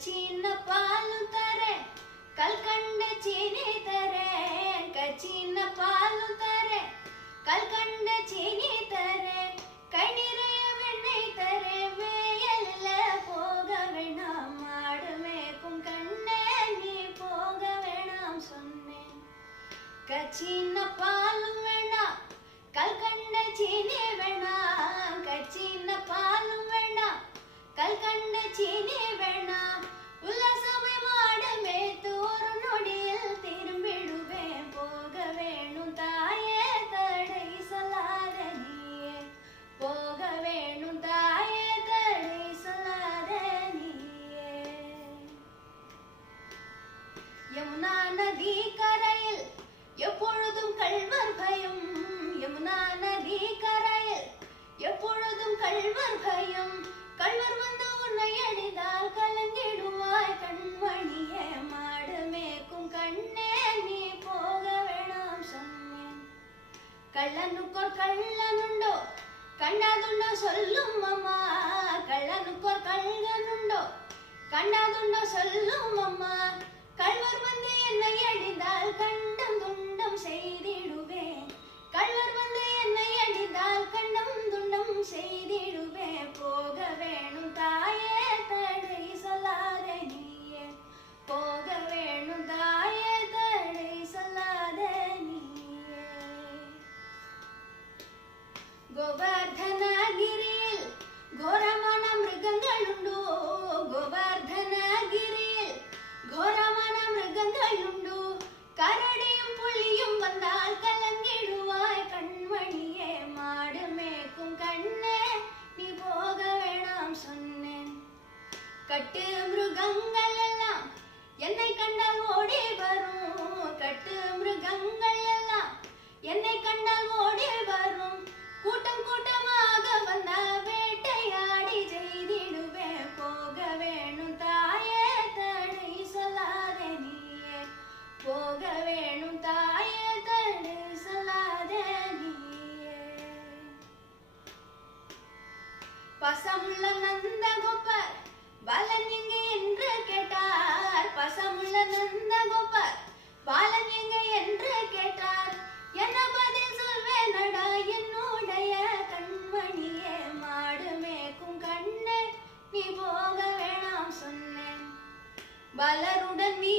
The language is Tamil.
கச்சின பாலும் தரேன் கல்கண்ட சீனி தரேன் கச்சின பாலும் தரேன் கல்கண்ட சீனி தரேன் கை நிறைய வெண்ணெய் தரேன் வேயல்ல போக வேணாம் மாடு மேய்க்கும் கண்ணே நீ போக வேணாம் சொன்னேன் கச்சின பாலும் வேணாம் கல்கண்ட சீனி வேணாம் கச்சின பாலும் வேணாம் கல்கண்ட சீனி வேணாம் உல்லாசமே மாடு மேய்த்து ஒரு நொடியில் திரும்பிடுவேன் போக வேணும் தாயே தடை சொல்லாத நீயே போக வேணும் தாயே தடை சொல்லாத நீயே யமுனா நதி கரையில் எப்பொழுதும் கள்வர் பயம் யமுனா நதி கரையில் எப்பொழுதும் கள்வர் பயம் கள்வர் வந்து உன்னை அடிதால் கலங்கிடுவாய் கண்மணியே மாடு மேய்க்கும் கண்ணே நீ போக வேணாம் சொன்னேன் கள்ளனுக்கோர் கள்ளனுண்டோ கண்டாதுண்டோ சொல்லும் அம்மா கள்ளனுக்கோர் கள்ளனுண்டோ கண்டாதுண்டோ சொல்லும் அம்மா கள்வர் வந்து என்னை அடிந்தால் கண்டம் துண்டம் செய்திடுவேன் கள்வர் வந்து என்னை அடிந்தால் கண்டம் துண்டம் செய்திடுவேன் போக வேணும் தாயே தடை சொல்லாத நீயே போக வேணும் தாயே தடை சொல்லாத நீயே கோவர்தனகிரியில் ഘോരமான மிருகங்களுண்டோ கோவர்தனகிரியில் ഘോരமான மிருகங்களுண்டோ கரடியும் புலியும் வந்தால் கலங்கிடுவாய் கண்மணியே மாடு மேய்க்கும் கண்ணே நீ போக வேணாம் சொன்னேன் கட்டு மிருகங்கள் எல்லாம் என்னை கண்டால் ஓடி வரும் கட்டு மிருகங்கள் எல்லாம் என்னை கண்டால் ஓடி வரும் கூட்டம் கூட்டமாக வந்த வேட்டையாடி செய்திடுவேன் போக வேணும் தாயே தடை சொல்லாத நீயே போக வேணும் தாயே தடை சொல்லாத நீயே பசமுள்ள நந்தகோபர் பாலன் எங்கே என்று கேட்டார் பசமுள்ள நந்தகோபர் பாலன் எங்கே என்று கேட்டார் என்ன பதில் சொல்வேனடா என்னுடைய கண்மணியே மாடு மேய்க்கும் கண்ணே நீ போக வேணாம் சொன்னேன் பாலருடன் நீ